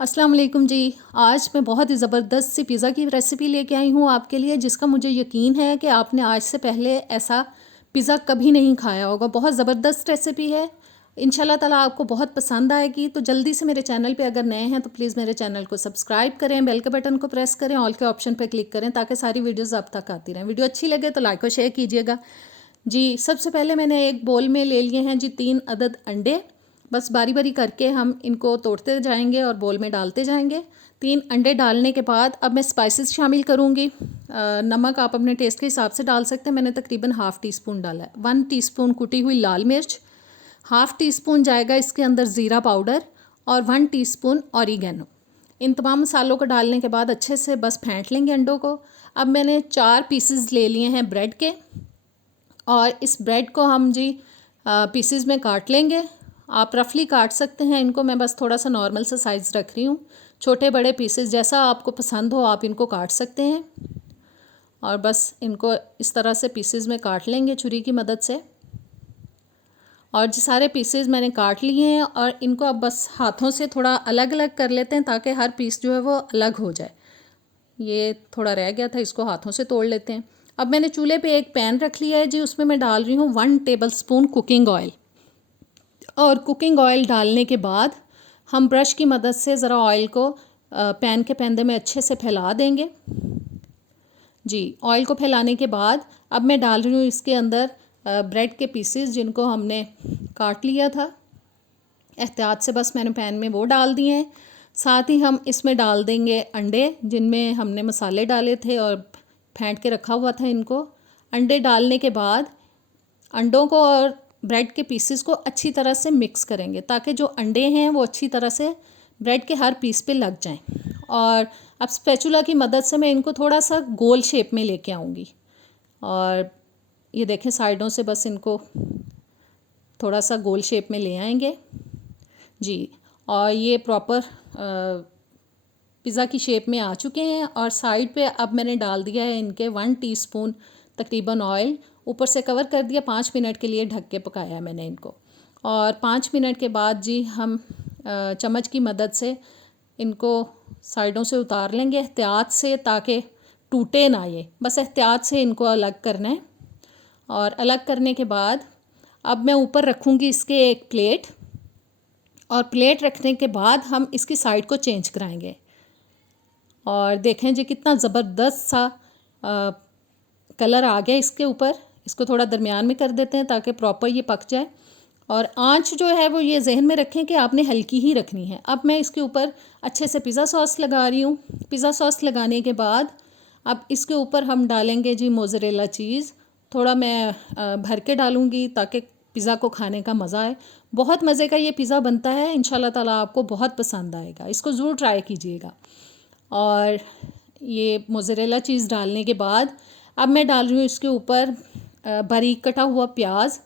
अस्सलाम वालेकुम जी। आज मैं बहुत ही ज़बरदस्त सी पिज़्ज़ा की रेसिपी लेके आई हूँ आपके लिए, जिसका मुझे यकीन है कि आपने आज से पहले ऐसा पिज़्ज़ा कभी नहीं खाया होगा। बहुत ज़बरदस्त रेसिपी है, इंशाल्लाह ताला आपको बहुत पसंद आएगी। तो जल्दी से मेरे चैनल पे अगर नए हैं तो प्लीज़ मेरे चैनल को सब्सक्राइब करें, बेल के बटन को प्रेस करें, ऑल के ऑप्शन पर क्लिक करें ताकि सारी वीडियोज़ आप तक आती रहें। वीडियो अच्छी लगे तो लाइक और शेयर कीजिएगा जी। सबसे पहले मैंने एक बोल में ले लिए हैं जी 3 अदद अंडे। बस बारी बारी करके हम इनको तोड़ते जाएंगे और बोल में डालते जाएंगे। 3 अंडे डालने के बाद अब मैं स्पाइसेस शामिल करूँगी। नमक आप अपने टेस्ट के हिसाब से डाल सकते हैं, मैंने तकरीबन हाफ़ टी स्पून डाला है। 1 टीस्पून कुटी हुई लाल मिर्च, हाफ़ टी स्पून जाएगा इसके अंदर ज़ीरा पाउडर और 1 टीस्पून ऑरिगेनो। इन तमाम मसालों को डालने के बाद अच्छे से बस फेंट लेंगे अंडों को। अब मैंने 4 पीसेस ले लिए हैं ब्रेड के, और इस ब्रेड को हम जी पीसेस में काट लेंगे। आप रफली काट सकते हैं इनको, मैं बस थोड़ा सा नॉर्मल सा साइज़ रख रही हूँ। छोटे बड़े पीसेस जैसा आपको पसंद हो आप इनको काट सकते हैं, और बस इनको इस तरह से पीसेस में काट लेंगे छुरी की मदद से। और जो सारे पीसेस मैंने काट लिए हैं, और इनको अब बस हाथों से थोड़ा अलग अलग कर लेते हैं ताकि हर पीस जो है वो अलग हो जाए। ये थोड़ा रह गया था, इसको हाथों से तोड़ लेते हैं। अब मैंने चूल्हे पे एक पैन रख लिया है जी, उसमें मैं डाल रही हूँ 1 टेबलस्पून कुकिंग ऑयल। और कुकिंग ऑयल डालने के बाद हम ब्रश की मदद से ज़रा ऑयल को पैन के पैंदे में अच्छे से फैला देंगे जी। ऑयल को फैलाने के बाद अब मैं डाल रही हूँ इसके अंदर ब्रेड के पीसेस जिनको हमने काट लिया था। एहतियात से बस मैंने पैन में वो डाल दिए हैं। साथ ही हम इसमें डाल देंगे अंडे जिनमें हमने मसाले डाले थे और फेंट के रखा हुआ था इनको। अंडे डालने के बाद अंडों को और ब्रेड के पीसेस को अच्छी तरह से मिक्स करेंगे ताकि जो अंडे हैं वो अच्छी तरह से ब्रेड के हर पीस पे लग जाएं। और अब स्पैचुला की मदद से मैं इनको थोड़ा सा गोल शेप में लेके आऊँगी, और ये देखें साइडों से बस इनको थोड़ा सा गोल शेप में ले आएंगे जी। और ये प्रॉपर पिज़्ज़ा की शेप में आ चुके हैं। और साइड पे अब मैंने डाल दिया है इनके 1 टीस्पून तकरीबन ऑयल, ऊपर से कवर कर दिया। 5 मिनट के लिए ढक के पकाया है मैंने इनको। और 5 मिनट के बाद जी हम चम्मच की मदद से इनको साइडों से उतार लेंगे एहतियात से, ताकि टूटे ना ये। बस एहतियात से इनको अलग करना है। और अलग करने के बाद अब मैं ऊपर रखूँगी इसके एक प्लेट, और प्लेट रखने के बाद हम इसकी साइड को चेंज कराएंगे। और देखें जी कितना ज़बरदस्त सा कलर आ गया इसके ऊपर। इसको थोड़ा दरमियान में कर देते हैं ताकि प्रॉपर ये पक जाए। और आंच जो है वो ये जहन में रखें कि आपने हल्की ही रखनी है। अब मैं इसके ऊपर अच्छे से पिज़्ज़ा सॉस लगा रही हूँ। पिज़्ज़ा सॉस लगाने के बाद अब इसके ऊपर हम डालेंगे जी मोज़रेला चीज़। थोड़ा मैं भर के डालूँगी ताकि पिज़्ज़ा को खाने का मज़ा आए। बहुत मज़े का ये पिज़्ज़ा बनता है, इंशाल्लाह ताला आपको बहुत पसंद आएगा। इसको ज़रूर ट्राई कीजिएगा। और ये मोज़रेला चीज़ डालने के बाद अब मैं डाल रही हूँ इसके ऊपर बारीक कटा हुआ प्याज।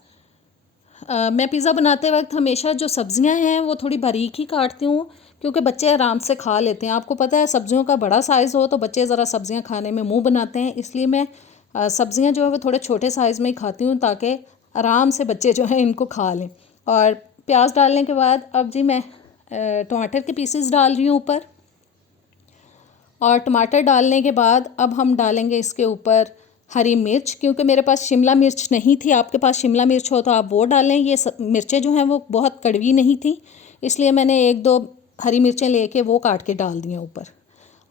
मैं पिज़्ज़ा बनाते वक्त हमेशा जो सब्ज़ियां हैं वो थोड़ी बारीक ही काटती हूँ, क्योंकि बच्चे आराम से खा लेते हैं। आपको पता है सब्ज़ियों का बड़ा साइज़ हो तो बच्चे ज़रा सब्ज़ियां खाने में मुंह बनाते हैं, इसलिए मैं सब्ज़ियां जो है वो थोड़े छोटे साइज़ में ही खाती हूँ ताकि आराम से बच्चे जो हैं इनको खा लें। और प्याज डालने के बाद अब जी मैं टमाटर के पीसेस डाल रही हूँ ऊपर। और टमाटर डालने के बाद अब हम डालेंगे इसके ऊपर हरी मिर्च, क्योंकि मेरे पास शिमला मिर्च नहीं थी। आपके पास शिमला मिर्च हो तो आप वो डालें। ये मिर्चें जो हैं वो बहुत कड़वी नहीं थी, इसलिए मैंने 1-2 हरी मिर्चें लेके वो काट के डाल दी हैं ऊपर।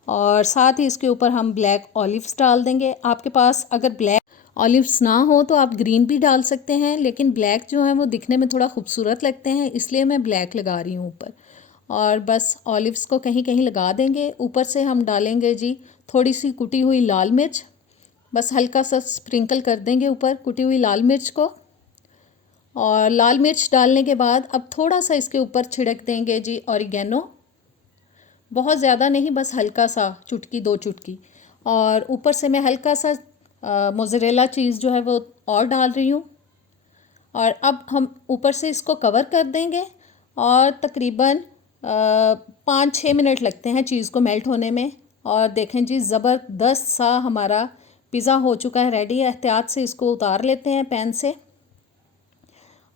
और साथ ही इसके ऊपर हम ब्लैक ऑलिव्स डाल देंगे। आपके पास अगर ब्लैक ऑलिव्स ना हो तो आप ग्रीन भी डाल सकते हैं, लेकिन ब्लैक जो है वो दिखने में थोड़ा खूबसूरत लगते हैं, इसलिए मैं ब्लैक लगा रही हूँ ऊपर। और बस ऑलिव्स को कहीं कहीं लगा देंगे। ऊपर से हम डालेंगे जी थोड़ी सी कुटी हुई लाल मिर्च, बस हल्का सा स्प्रिंकल कर देंगे ऊपर कुटी हुई लाल मिर्च को। और लाल मिर्च डालने के बाद अब थोड़ा सा इसके ऊपर छिड़क देंगे जी ऑरिगेनो। बहुत ज़्यादा नहीं, बस हल्का सा, चुटकी 2 चुटकी। और ऊपर से मैं हल्का सा मोज़रेला चीज़ जो है वो और डाल रही हूँ। और अब हम ऊपर से इसको कवर कर देंगे, और तकरीबन 5-6 मिनट लगते हैं चीज़ को मेल्ट होने में। और देखें जी ज़बरदस्त सा हमारा पिज़्ज़ा हो चुका है रेडी। एहतियात से इसको उतार लेते हैं पैन से,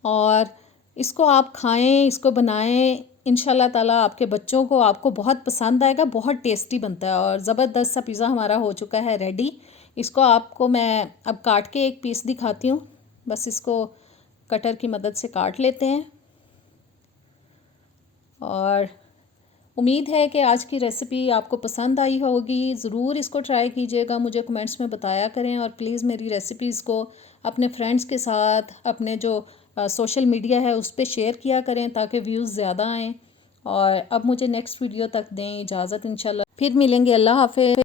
और इसको आप खाएं, इसको बनाएं। इंशाल्लाह ताला आपके बच्चों को आपको बहुत पसंद आएगा। बहुत टेस्टी बनता है और ज़बरदस्त सा पिज़्ज़ा हमारा हो चुका है रेडी। इसको आपको मैं अब काट के एक पीस दिखाती हूँ। बस इसको कटर की मदद से काट लेते हैं और उम्मीद है कि आज की रेसिपी आपको पसंद आई होगी। ज़रूर इसको ट्राई कीजिएगा, मुझे कमेंट्स में बताया करें और प्लीज़ मेरी रेसिपीज़ को अपने फ्रेंड्स के साथ, अपने जो सोशल मीडिया है उस पर शेयर किया करें ताकि व्यूज़ ज़्यादा आएँ। और अब मुझे नेक्स्ट वीडियो तक दें इजाज़त, इंशाल्लाह फिर मिलेंगे। अल्लाह हाफ़िज़।